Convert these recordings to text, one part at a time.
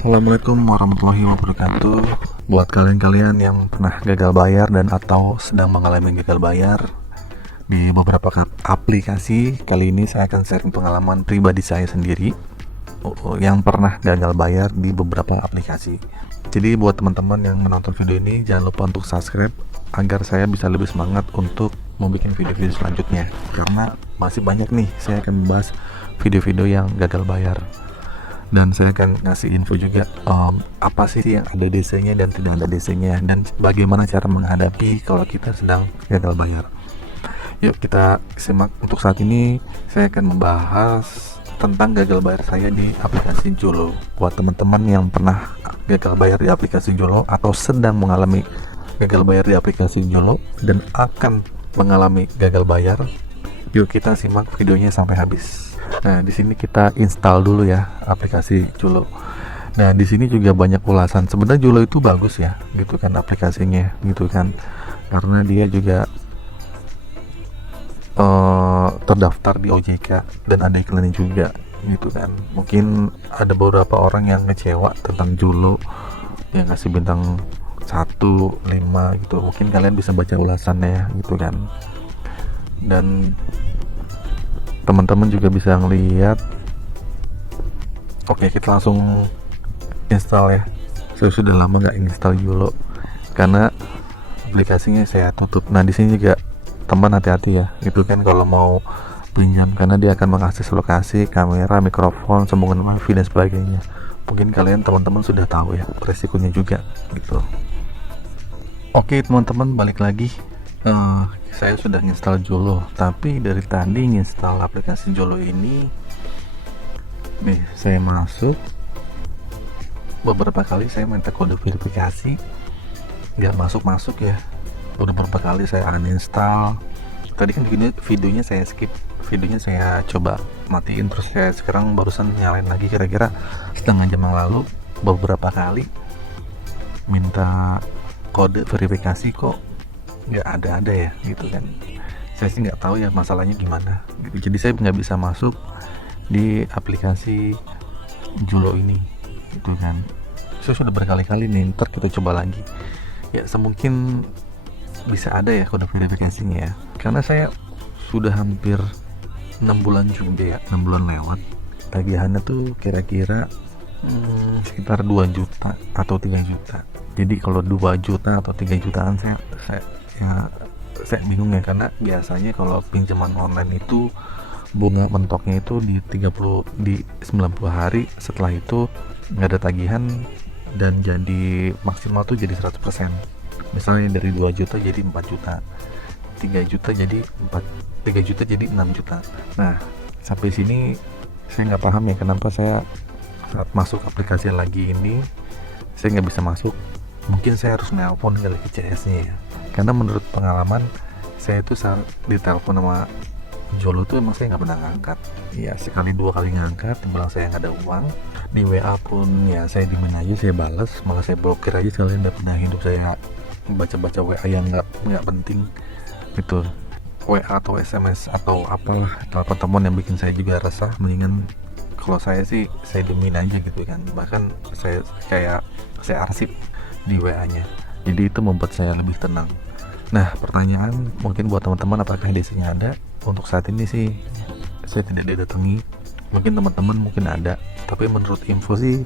Assalamualaikum warahmatullahi wabarakatuh. Buat kalian-kalian yang pernah gagal bayar dan atau sedang mengalami gagal bayar di beberapa aplikasi, kali ini saya akan sharing pengalaman pribadi saya sendiri yang pernah gagal bayar di beberapa aplikasi. Jadi buat teman-teman yang menonton video ini, jangan lupa untuk subscribe agar saya bisa lebih semangat untuk membuat video-video selanjutnya, karena masih banyak nih saya akan membahas video-video yang gagal bayar. Dan saya akan ngasih info juga apa sih yang ada DC-nya dan tidak ada DC-nya, dan bagaimana cara menghadapi kalau kita sedang gagal bayar. Yuk kita simak. Untuk saat ini saya akan membahas tentang gagal bayar saya di aplikasi Jolo. Buat teman-teman yang pernah gagal bayar di aplikasi Jolo atau sedang mengalami gagal bayar di aplikasi Jolo dan akan mengalami gagal bayar, yuk kita simak videonya sampai habis. Nah, di sini kita install dulu ya aplikasi Jolo. Nah, di sini juga banyak ulasan. Sebenarnya Jolo itu bagus ya, gitu kan aplikasinya, gitu kan. Karena dia juga terdaftar di OJK dan ada iklannya juga, gitu kan. Mungkin ada beberapa orang yang ngecewa tentang Jolo yang ngasih bintang 1, 5 gitu. Mungkin kalian bisa baca ulasannya, gitu kan. Dan teman-teman juga bisa ngelihat. Oke, kita langsung install ya. Saya sudah lama nggak install Jolo karena aplikasinya saya tutup. Nah, di sini juga teman hati-hati ya, gitu kan, kalau mau pinjam, karena dia akan mengakses lokasi, kamera, mikrofon, sambungan wifi dan sebagainya. Mungkin kalian teman-teman sudah tahu ya resikonya juga, gitu. Oke teman-teman, balik lagi. Saya sudah install Jolo, tapi dari tadi install aplikasi Jolo ini nih, saya masuk beberapa kali, saya minta kode verifikasi, nggak masuk ya. Udah beberapa kali saya uninstall. Tadi kan videonya saya skip, videonya saya coba matiin, terus saya sekarang barusan nyalain lagi. Kira-kira setengah jam yang lalu beberapa kali minta kode verifikasi, kok nggak ada ya, gitu kan. Saya sih nggak tahu ya masalahnya gimana gitu. Jadi saya nggak bisa masuk di aplikasi Jolo ini, gitu kan. Saya sudah berkali-kali nih, ntar kita coba lagi ya, semungkin bisa ada ya kode verifikasinya ya, karena saya sudah hampir 6 bulan juga ya, 6 bulan lewat. Tagihannya tuh kira-kira sekitar 2 juta atau 3 juta. Jadi kalau 2 juta atau 3 jutaan saya bingung ya, karena biasanya kalau pinjaman online itu bunga mentoknya itu di 90 hari, setelah itu nggak ada tagihan dan jadi maksimal tuh jadi 100%. Misalnya dari 2 juta jadi 4 juta, 3 juta jadi 3 juta jadi 6 juta. Nah, sampai sini saya nggak paham ya kenapa saya saat masuk aplikasi lagi ini saya nggak bisa masuk. Mungkin saya harus nelpon kali ke CS-nya ya, karena menurut pengalaman saya itu saat ditelepon sama Jolo tuh emang saya nggak pernah ngangkat ya. Sekali 2 kali ngangkat bilang saya nggak ada uang. Di WA pun ya saya dimin aja, saya balas, malah saya blokir aja sekalian. Daripada hidup saya baca-baca WA yang nggak penting gitu, WA atau SMS atau apalah, telepon telepon yang bikin saya juga resah. Mendingan kalau saya sih saya dimin aja, gitu kan. Bahkan saya arsip di WA-nya, jadi itu membuat saya lebih tenang. Nah, pertanyaan mungkin buat teman-teman, apakah DC-nya ada? Untuk saat ini sih saya tidak didatangi. Mungkin teman-teman mungkin ada, tapi menurut info sih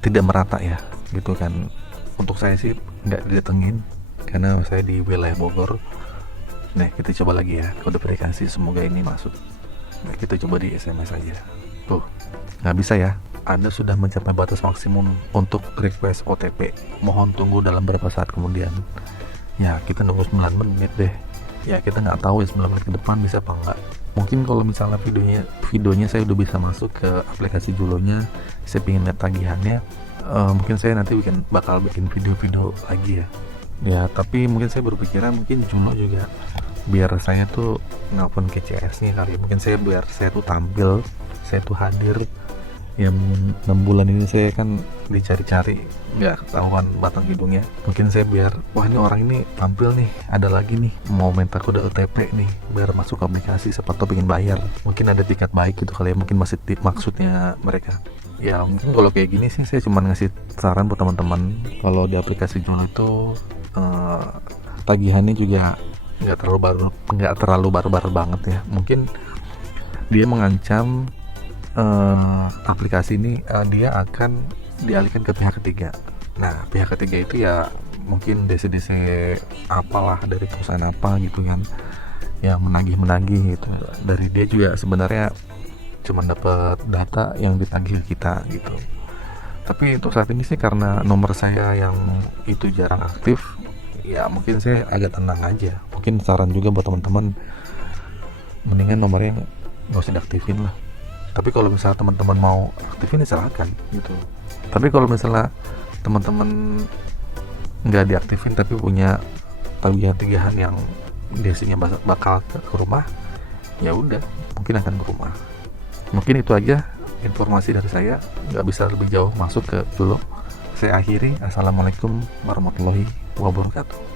tidak merata ya, gitu kan. Untuk saya sih nggak didatengin karena saya di wilayah Bogor. Nah, kita coba lagi ya kode verifikasi, semoga ini masuk. Nah, kita coba di SMS aja. Tuh, nggak bisa ya. Anda sudah mencapai batas maksimum untuk request OTP. Mohon tunggu dalam beberapa saat kemudian. Ya, kita nunggu 9 menit deh. Ya, kita nggak tahu ya 9 menit ke depan bisa apa enggak. Mungkin kalau misalnya videonya saya udah bisa masuk ke aplikasi Jolonya, saya pengen lihat tagihannya, mungkin saya nanti bakal bikin video-video lagi ya. Ya, tapi mungkin saya berpikiran mungkin Jolo juga biar saya tuh nelpon ke CS-nya kali. Mungkin biar saya tuh tampil, saya tuh hadir. Yang 6 bulan ini saya kan dicari-cari, nggak ketahuan batang hidungnya. Mungkin saya biar, wah ini orang ini tampil nih, ada lagi nih mau minta kode OTP nih biar masuk aplikasi, siapa tahu pengen bayar. Mungkin ada tiket baik gitu kali ya, mungkin masih maksudnya mereka. Ya mungkin kalau kayak gini sih saya cuma ngasih saran buat teman-teman, kalau di aplikasi Jolo itu eh, tagihannya juga nggak terlalu baru-baru banget ya. Mungkin dia mengancam aplikasi ini dia akan dialihkan ke pihak ketiga. Nah, pihak ketiga itu ya mungkin DC-DC apalah dari perusahaan apa gitu kan, yang menagih gitu. Dari dia juga sebenarnya cuma dapat data yang ditagih ke kita gitu. Tapi untuk saat ini sih karena nomor saya yang itu jarang aktif, ya mungkin saya agak tenang aja. Mungkin saran juga buat teman-teman, mendingan nomornya nggak usah diaktifin lah. Tapi kalau misalnya teman-teman mau aktifin ya silakan gitu. Tapi kalau misalnya teman-teman nggak diaktifin tapi punya tagihan-tagihan yang biasanya bakal ke rumah, ya udah mungkin akan ke rumah. Mungkin itu aja informasi dari saya, nggak bisa lebih jauh masuk ke dulu. Saya akhiri. Assalamualaikum warahmatullahi wabarakatuh.